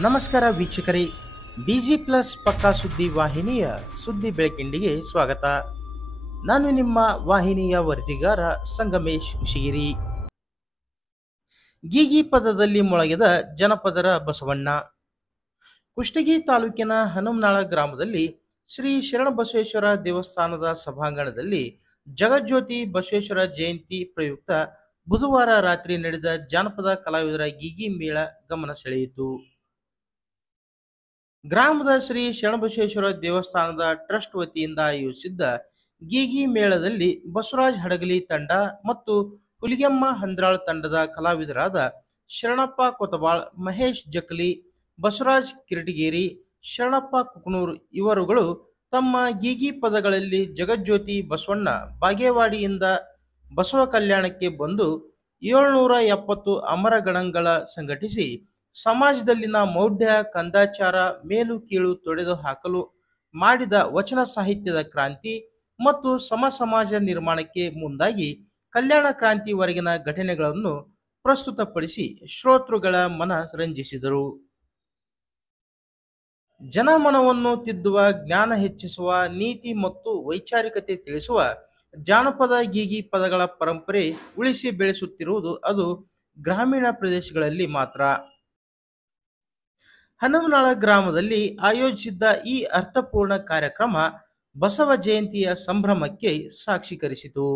ನಮಸ್ಕಾರ ವೀಕ್ಷಕರೇ, busy plus ಪಕ್ಕಾ ಸುದ್ದಿ ವಾಹಿನಿಯ ಸುದ್ದಿ ಬೆಳಕಿಂಡಿಗೆ ಸ್ವಾಗತ. ನಾನು ನಿಮ್ಮ ವಾಹಿನಿಯ ವರದಿಗಾರ ಸಂಗಮೇಶ್ ಉಶಿಗಿರಿ. ಗೀಗಿ ಪದದಲ್ಲಿ ಮೊಳಗಿದ ಜನಪದರ ಬಸವಣ್ಣ. ಕುಷ್ಟಗಿ ತಾಲೂಕಿನ ಹನುಮನಾಳ ಗ್ರಾಮದಲ್ಲಿ ಶ್ರೀ ಶರಣಬಸವೇಶ್ವರ ದೇವಸ್ಥಾನದ ಸಭಾಂಗಣದಲ್ಲಿ ಜಗಜ್ಯೋತಿ ಬಸವೇಶ್ವರ ಜಯಂತಿ ಪ್ರಯುಕ್ತ ಬುಧವಾರ ರಾತ್ರಿ ನಡೆದ ಜಾನಪದ ಕಲಾವಿದರ ಗೀಗಿ ಮೇಳ ಗಮನ ಸೆಳೆಯಿತು. ಗ್ರಾಮದ ಶ್ರೀ ಶರಣಬಸವೇಶ್ವರ ದೇವಸ್ಥಾನದ ಟ್ರಸ್ಟ್ ವತಿಯಿಂದ ಆಯೋಜಿಸಿದ್ದ ಗೀಗಿ ಮೇಳದಲ್ಲಿ ಬಸವರಾಜ್ ಹಡಗಲಿ ತಂಡ ಮತ್ತು ಹುಲಿಗೆಮ್ಮ ಹಂದ್ರಾಳ್ ತಂಡದ ಕಲಾವಿದರಾದ ಶರಣಪ್ಪ ಕೊತಬಾಳ್, ಮಹೇಶ್ ಜಕಲಿ, ಬಸವರಾಜ್ ಕಿರಟಗೇರಿ, ಶರಣಪ್ಪ ಕುಕನೂರ್ ಇವರುಗಳು ತಮ್ಮ ಗೀಗಿ ಪದಗಳಲ್ಲಿ ಜಗಜ್ಯೋತಿ ಬಸವಣ್ಣ ಬಾಗೇವಾಡಿಯಿಂದ ಬಸವ ಕಲ್ಯಾಣಕ್ಕೆ ಬಂದು 770 ಅಮರ ಗಣಗಳ ಸಂಘಟಿಸಿ ಸಮಾಜದಲ್ಲಿನ ಮೌಢ್ಯ, ಕಂದಾಚಾರ, ಮೇಲು ಕೀಳು ತೊಡೆದು ಹಾಕಲು ಮಾಡಿದ ವಚನ ಸಾಹಿತ್ಯದ ಕ್ರಾಂತಿ ಮತ್ತು ಸಮಾಜ ನಿರ್ಮಾಣಕ್ಕೆ ಮುಂದಾಗಿ ಕಲ್ಯಾಣ ಕ್ರಾಂತಿವರೆಗಿನ ಘಟನೆಗಳನ್ನು ಪ್ರಸ್ತುತಪಡಿಸಿ ಶ್ರೋತೃಗಳ ಮನ ರಂಜಿಸಿದರು. ಜನಮನವನ್ನು ತಿದ್ದುವ, ಜ್ಞಾನ ಹೆಚ್ಚಿಸುವ, ನೀತಿ ಮತ್ತು ವೈಚಾರಿಕತೆ ತಿಳಿಸುವ ಜಾನಪದ ಗೀಗಿ ಪದಗಳ ಪರಂಪರೆ ಉಳಿಸಿ ಬೆಳೆಸುತ್ತಿರುವುದು ಅದು ಗ್ರಾಮೀಣ ಪ್ರದೇಶಗಳಲ್ಲಿ ಮಾತ್ರ. ಹನುಮನಾಳ ಗ್ರಾಮದಲ್ಲಿ ಆಯೋಜಿಸಿದ್ದ ಈ ಅರ್ಥಪೂರ್ಣ ಕಾರ್ಯಕ್ರಮ ಬಸವ ಜಯಂತಿಯ ಸಂಭ್ರಮಕ್ಕೆ ಸಾಕ್ಷೀಕರಿಸಿತು.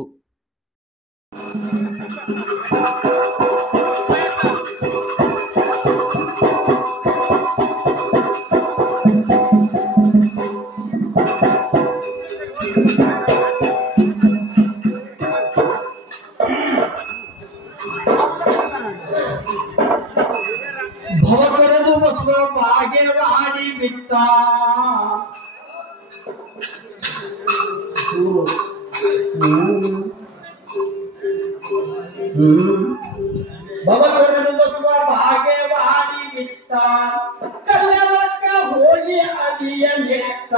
ಭವಕರದು ಬಸವ ಬಾಗೇವಾಡಿ ಬಿತ್ತ ಭವಕರದು ಬಸವ ಬಾಗೇವಾಡಿ ಬಿತ್ತ ಕಲ್ಯಾಣಕ್ಕ ಹೋಗಿ ಅದಿಯ ನೆತ್ತ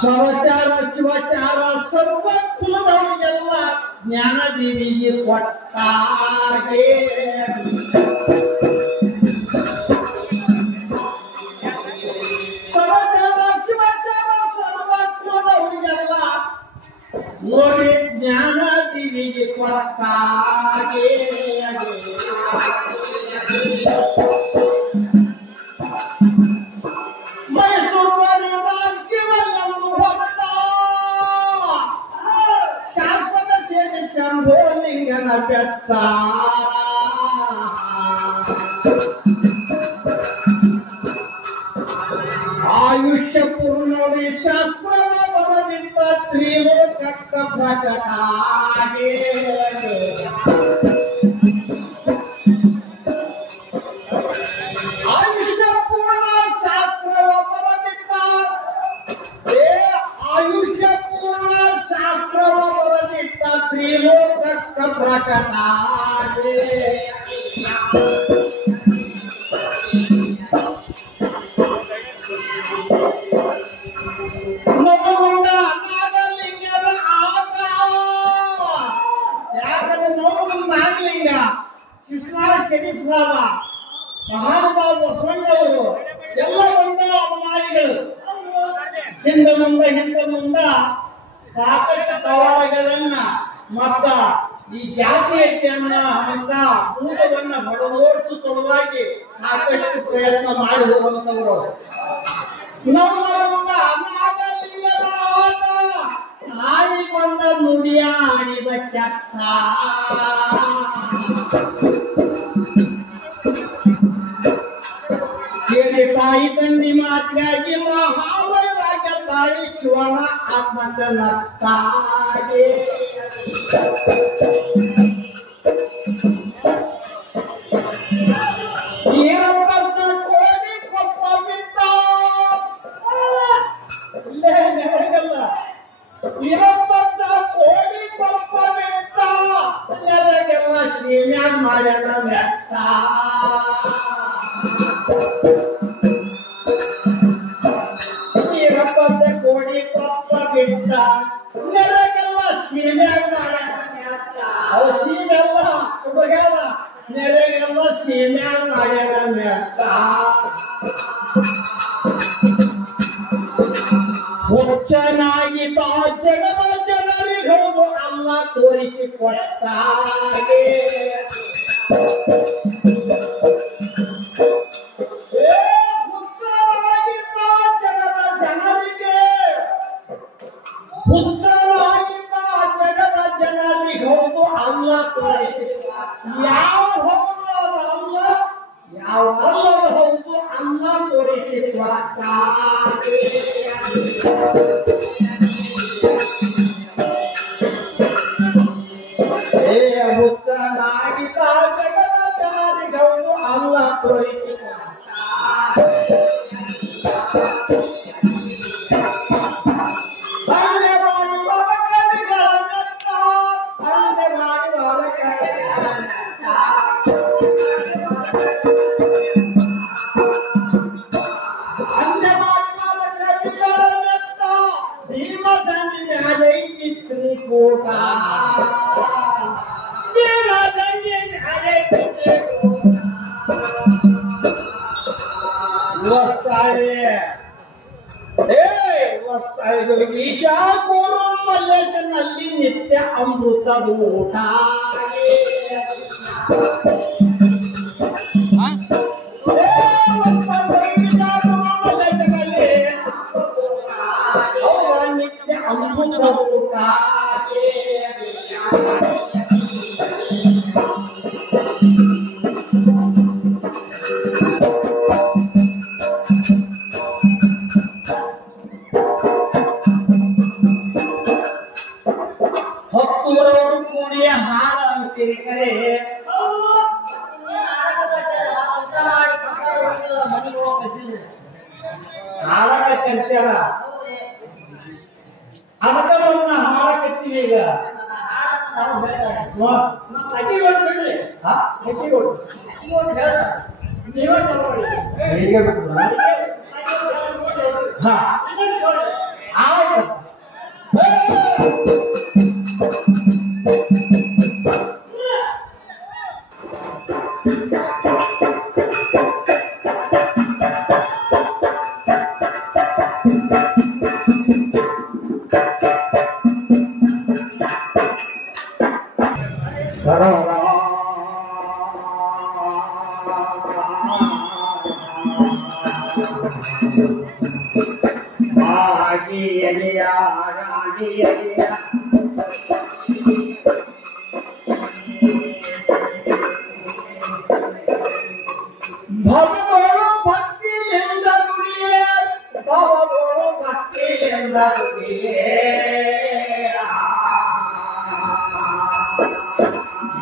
ಶವಚಾರ ಶಿವಚಾರ ಸರ್ವ ಕುಲದವರಿಗೆಲ್ಲ ಜ್ಞಾನದೇವಿಗೆ ಕೊಟ್ಟಾಗೆ ಶವಚಾರ ಶಿವಚಾರ ಸರ್ವ ಕುಲದವರಿಗೆಲ್ಲ ನೋಡಿ ಜ್ಞಾನದೇವಿಗೆ ಕೊಟ್ಟಾಗೆ ಶಂಭೋಲಿಂಗನ ಬೆತ್ತ ಆಯುಷ್ಯ ಪೂರ್ಣವಿ ಶಾಸ್ತ್ರವ ಬರದಿದ್ದ ತ್ರಿಲೋಕಕ್ಕ ಪ್ರಕಟಾಗೆ ಆಯುಷ್ಯ ಪೂರ್ಣ ಶಾಸ್ತ್ರವ ಬರದಿದ್ದ ಆಯುಷ್ಯ ಪೂರ್ಣ ಶಾಸ್ತ್ರವ ಬರದಿದ್ದ ತ್ರಿಲೋಕಕ್ಕ ಪ್ರಕಟಾಗೆ ನವಗುಂಡ ನಾಗಲಿಂಗದ ಆಟ ಯಾಕಂದ್ರೆ ನವಗುಂಡ ನಾಗಲಿಂಗ ಕೃಷ್ಣ ಶರೀಫ್ರಾಮ ಮಹಾನುಭಾವ ಬಸವಣ್ಣವರು ಎಲ್ಲ ಒಂದ ಅನುಮಾನಿಗಳು ಹಿಂದ ಮುಂದ ಸಾಕಷ್ಟು ಕವಾಡಗಳನ್ನ ಮತ್ತ ಈ ಜಾತೀಯತೆಯನ್ನ ಅಂತ ಮೂಲವನ್ನ ಹೊರದೋಡಿಸುವ ಸಲುವಾಗಿ ಸಾಕಷ್ಟು ಪ್ರಯತ್ನ ಮಾಡಿ ಹೋಗುವಂತವರು. ನಮ್ಮ ನಾಗಲಿಂಗದ ಆಟ ಆಡಿಕೊಂಡ ನುಡಿಯ ಆಡಿದ ಚಕ್ಕ ತಾಯಿ ತಂದಿ ಮಾತಿಗಾಗಿ ಮಹಾವೈರಾಗ್ಯ ತಾಯಿ ಶಿವನ ಆತ್ಮಕಲತ್ತಾಗೆ ಈರಪ್ಪನ ಕೋಡಿ ಕೊಪ್ಪ ಬಿತ್ತ ಇಲ್ಲೇ ನೆರಗಲ್ಲ ಈರಪ್ಪನ ಕೋಡಿ ಕೊಪ್ಪ ಬಿತ್ತ ಸೀಮ್ಯಾಗ ಮಾಡ್ಯಾನ ಮೆತ್ತ ನೀರಪ್ಪಂತ ಕೋಡಿ ಪಪ್ಪ ಬಿಟ್ಟ ನೆರೆಗೆಲ್ಲ ಸೀಮ್ಯಾಗ ಮಾಡ್ಯಾನ ಮೆತ್ತ ಅವು ಸೀಮೆಲ್ಲ ಹುಡುಗಲ್ಲ ನೆರೆಗೆಲ್ಲ ಸೀಮ್ಯಾಗ ಮಾಡ್ಯಾನ ಮೆತ್ತ ಹುಚ್ಚನಾಗಿದ್ದ ಜಗದ ಜನರಿಗೆ ಹೌದು ಅಲ್ಲ ತೋರಿಸಿಕೊಟ್ಟಾಗೆ ಹುಚ್ಚನಾಗಿದ್ದ ಜಗದ ಜನರಿಗೆ ಹುಚ್ಚನಾಗಿದ್ದ ಜಗದ ಜನರಿಗೆ ಹೌದು ಅಲ್ಲ ತೋರಿಸಿ ಯಾವ ಹೌದು ಅದು ಅಲ್ಲ ಯಾವ ಅಲ್ಲದ ಹೌದು ಅಲ್ಲ ತೋರಿಸಿಕೊಟ್ಟಾಗೆ ಹುಚ್ಚನಾಗಿದ್ದ ಜಗದ ಜನರಿಗೆ ಹೌದು ಅಲ್ಲ ತೋರಿಸಿಕೊಟ್ಟಾಗೆ ಮಲ್ಲೇಶನಲ್ಲಿ ನಿತ್ಯ ಅಮೃತ ಊಟ ನಿತ್ಯ ಅಮೃತ ಊಟ ಹತ್ತೂರವರು ಕೂಡಿಯ ಹಾರ ಅಂತೀರಿ ಕರೆ ಹಾರಕ ಕರ್ಸ್ಯಾರ ಅದಕ್ಕ ಬಂದು ನಾ ಹಾರ ಕತ್ತೀವಿ ಈಗ ಅಕ್ಕಿ ಓಟ್ ಬಿಡ್ರಿ ಅಕ್ಕಿ ಓಟ್ ನೀವೇ ಹಾ ಆಯ್ತು ಭವಗಳು ಭಕ್ತಿಯಿಂದ ನುಡಿಯೇ ಭವಗಳು ಭಕ್ತಿಯಿಂದ ನುಡಿಯೇ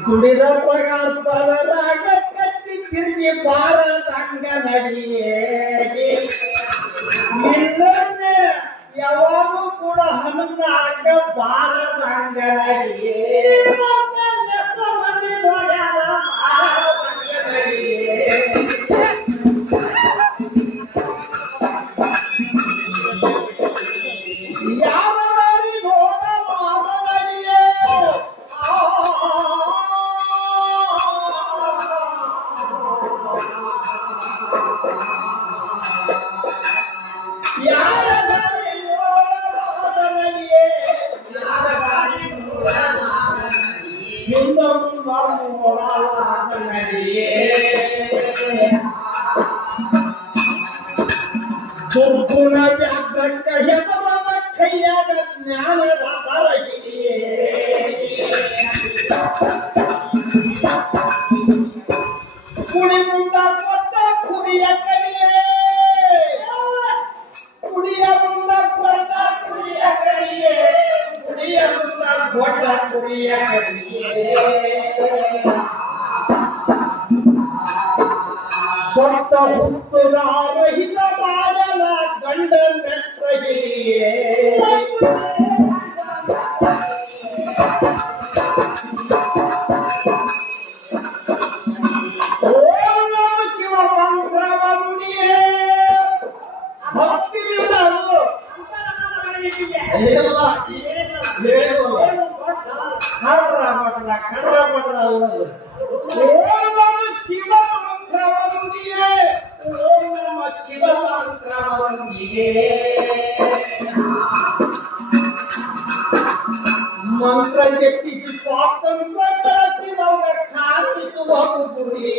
ದುಡಿದ ಪಗಾರರಾಗ ಕಟ್ಟಿ ತಿರುಗಿ ಬಾರದಂಗ ನಡಿಯೇ ಇನ್ನೊಂದು ಯಾವಾಗೂ ಕೂಡ ಹನುಮಾಗ ಬಾರದಂಗ ನಡಿಯೇ ದುರ್ಗುಣ ವ್ಯಾಕರಣ ಯಮನ ಕೈಯಾಗ ಜ್ಞಾನದ ಬರಹಿಯೇ ಕುಡಿ ಮುಂದ ಕೊಟ್ಟ ಕುಡಿಯ ಕಡಿಯೇ ಕುಡಿಯ ಮುಂದ ಕೊಟ್ಟ ಕುಡಿಯ ಕಡಿಯೇ ಕುಡಿಯ ಮುಂದ ಕೊಟ್ಟ ಕುಡಿಯ ಕಡಿಯೇ ಸ್ವಂತ ಹುಟ್ಟುದ ರಹಿತ ಬಾಳನ ಗಂಡ ಮೆತ್ತಗಿಯೇ ಕನ್ನಡ ಪದ ಅಲ್ಲದು. ಓಂ ನಮ ಶಿವ ಮಂತ್ರವೊಂದಿಗೆ, ಓಂ ನಮ ಶಿವ ಮಂತ್ರವೊಂದಿಗೆ ಮಂತ್ರ ಜಪಿಸಿ ಸ್ವಾತಂತ್ರ್ಯ ಗಳಿಸಿದವರ ಕಾಣಿಸುವ ಗುರುವೇ.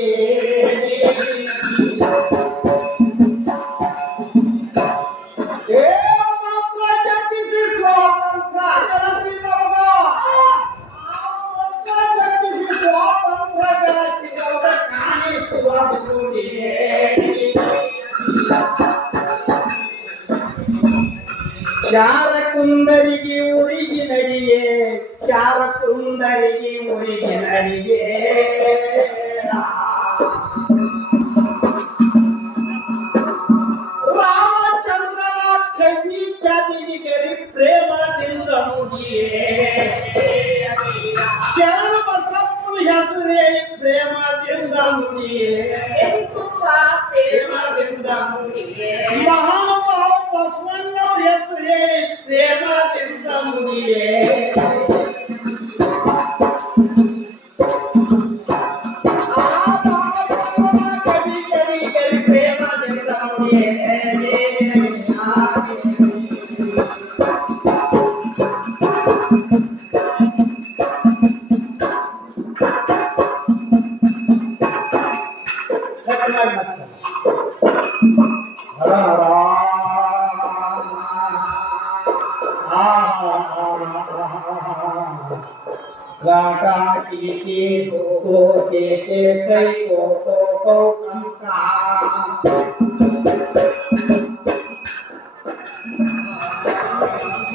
ಮಂತ್ರ ಜಪಿಸಿ ಸ್ವಾತಂತ್ರ್ಯ ಗಳಿಸಿದವರ, ಮಂತ್ರ ಜಪಿಸಿ ಸ್ವಾತಂತ್ರ್ಯ ಗಳಿಸಿದವರ ಕಾಣಿಸುವ ಗುರುವೇ. ಚಾರ ಕುಂದರಿಗೆ ಉರಿಗೆ ನಡಿಗೆ, ಚಾರ ಕುಂದರಿಗೆ ಉರಿಗೆ ನಡಿಗೆ ರಾಮಚಂದ್ರನ ಕಣ್ಣಿ ಖ್ಯಾತಿಗೆ ಪ್ರೇಮದಿಂದ ಮುಗಿಯೇ ಶರಣ ಬಸಪ್ಪನ ಹೆಸರೇ ಪ್ರೇಮದಿಂದ ಮುಗಿಯೇ ಪ್ರೇಮದಿಂದ ಮುಗಿಯೇ ಮಹಾನುಭಾವ ಬಸವಣ್ಣವ್ರ ಹೆಸರೇ ಪ್ರೇಮದಿಂದ ಮುಗಿಯೇ ಕವಿ ಕವಿ ಕವಿ ಪ್ರೇಮದಿಂದ ಮುಗಿಯೇ.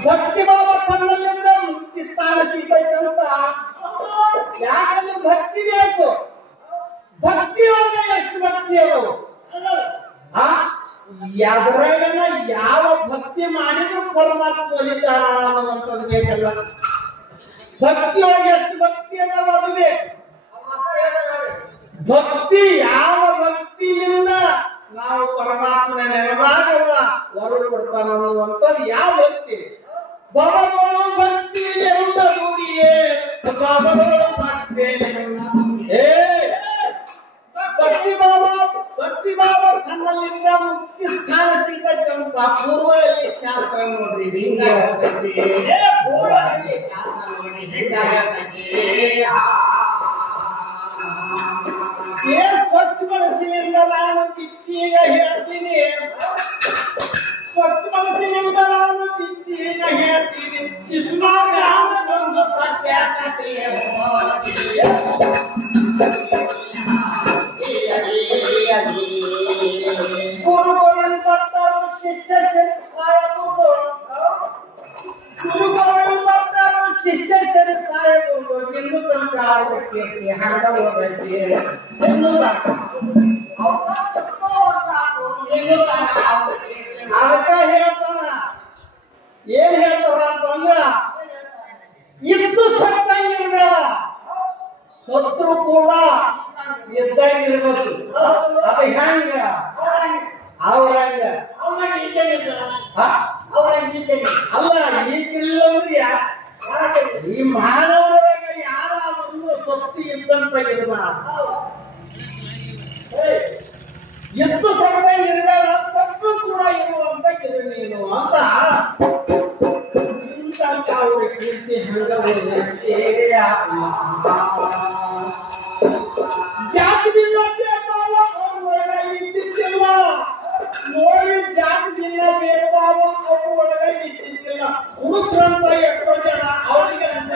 ಭಕ್ತಿ ಭಾವ ಕಣ್ಣಲ್ಲಿಂದ ಮುಕ್ತಿ ಸ್ಥಾನ ಸಿಗ್ತೈತಂತ. ಯಾಕಂದ್ರೆ ಭಕ್ತಿ ಬೇಕು. ಭಕ್ತಿ ಒಳಗೆ ಎಷ್ಟು ಭಕ್ತಿ ಅದಾವು, ಯಾವ್ದ್ರಾಗನ ಯಾವ ಭಕ್ತಿ ಮಾಡಿದ್ರು ಪರಮಾತ್ಮ ಒಲಿತಾನ ಅನ್ನುವಂಥದ್ದು ಬೇಕಲ್ಲ. ಭಕ್ತಿ ಒಳಗೆ ಎಷ್ಟು ಭಕ್ತಿ ಅದಾವ ಅದು ಬೇಕು. ಭಕ್ತಿ ಯಾವ ಭಕ್ತಿಯಿಂದ ನಾವು ಪರಮಾತ್ಮನ ನೆರವಾಗಲ್ಲ ಹೊರಡು ಕೊಡ್ತಾನ ಅನ್ನುವಂಥದ್ದು ಯಾವ ಭಕ್ತಿ. ಭವಗಳು ಭಕ್ತಿ ಎಂದ ನುಡಿಯೇ, ಭವಗಳು ಭಕ್ತಿ ಭಕ್ತಿ ಭಾವ ಕಣ್ಣಲ್ಲಿಂದ ಮುಕ್ತಿ ಸ್ಥಾನ ಸಿಗ್ತಕ್ಕಂತ ಪೂರ್ವದಲ್ಲಿ ಶಾಸ್ತ್ರ ನೋಡ್ರಿ ಹಿಂಗ ಪೂರ್ವದಲ್ಲಿ ಶಾಸ್ತ್ರ ನೋಡಿ ಸ್ವಚ್ಛ ಮನಸ್ಸಿನಿಂದ ನಾನು ಕಿಚ್ಚೀಗ ಹೇಳ್ತೀನಿ, ಸ್ವಚ್ಛ ಮನಸ್ಸಿನಿಂದ ನಾನು ಕಿಚ್ಚೀಗ ಹೇಳ್ತೀನಿ. ಶಿಶುಮಾರ್ಗಂದು ಸತ್ಯ ಗುರುಗಳು ಬರ್ತಾರು ಶಿಷ್ಯ ಕಾಯಬಹುದು, ಗುರುಗಳು ಬರ್ತಾರು ಶಿಷ್ಯ ಕಾಯಬಹುದು. ಎಂದು ತನಕ ಆಡಬೇಕು ಹಂಗ ಹೋಗಕ್ಕೆ ಎಂದು ಅದಕ್ಕ ಹೇಳ್ತಾನ. ಏನ್ ಹೇಳ್ತಾರ ಅಂತಂದ್ರ ಇದ್ದು ಸತ್ತಂಗಿರ್ಬೇಡ, ಸತ್ರು ಕೂಡ ಇದ್ದಂಗಿರ್ಬೇಕು. ಅದು ಹೆಂಗ ಅವ್ರಂಗ ಅಲ್ಲ ಈಗಿಲ್ಲವ್ರಿ. ಈ ಮಾನವರಾಗ ಯಾರಾದ್ರೂ ಸೊತ್ತಿ ಇದ್ದಂತ ಎಷ್ಟು ಸತ್ತಂಗಿರ್ಬೇಡ, ಸತ್ತು ಕೂಡ ಇರುವಂತ ಗಿರು ನೀನು ಅಂತ ಅವ್ರ ಕೀರ್ತಿ ಹಂಗ ಜಾತಿದಿಂದ ಬೇಕಾವ ಅವ್ರ ಇದ್ದಿದ್ದಿಲ್ಲ ನೋಡಿ, ಜಾತಿದಿಂದ ಬೇಕಾವ ಅವ್ರ ಒಳಗೆ ಇದ್ದಿದ್ದಿಲ್ಲ. ಹುಡುಕ್ರಂತ ಎಷ್ಟೋ ಜನ ಅವರಿಗೆ ಅಂತ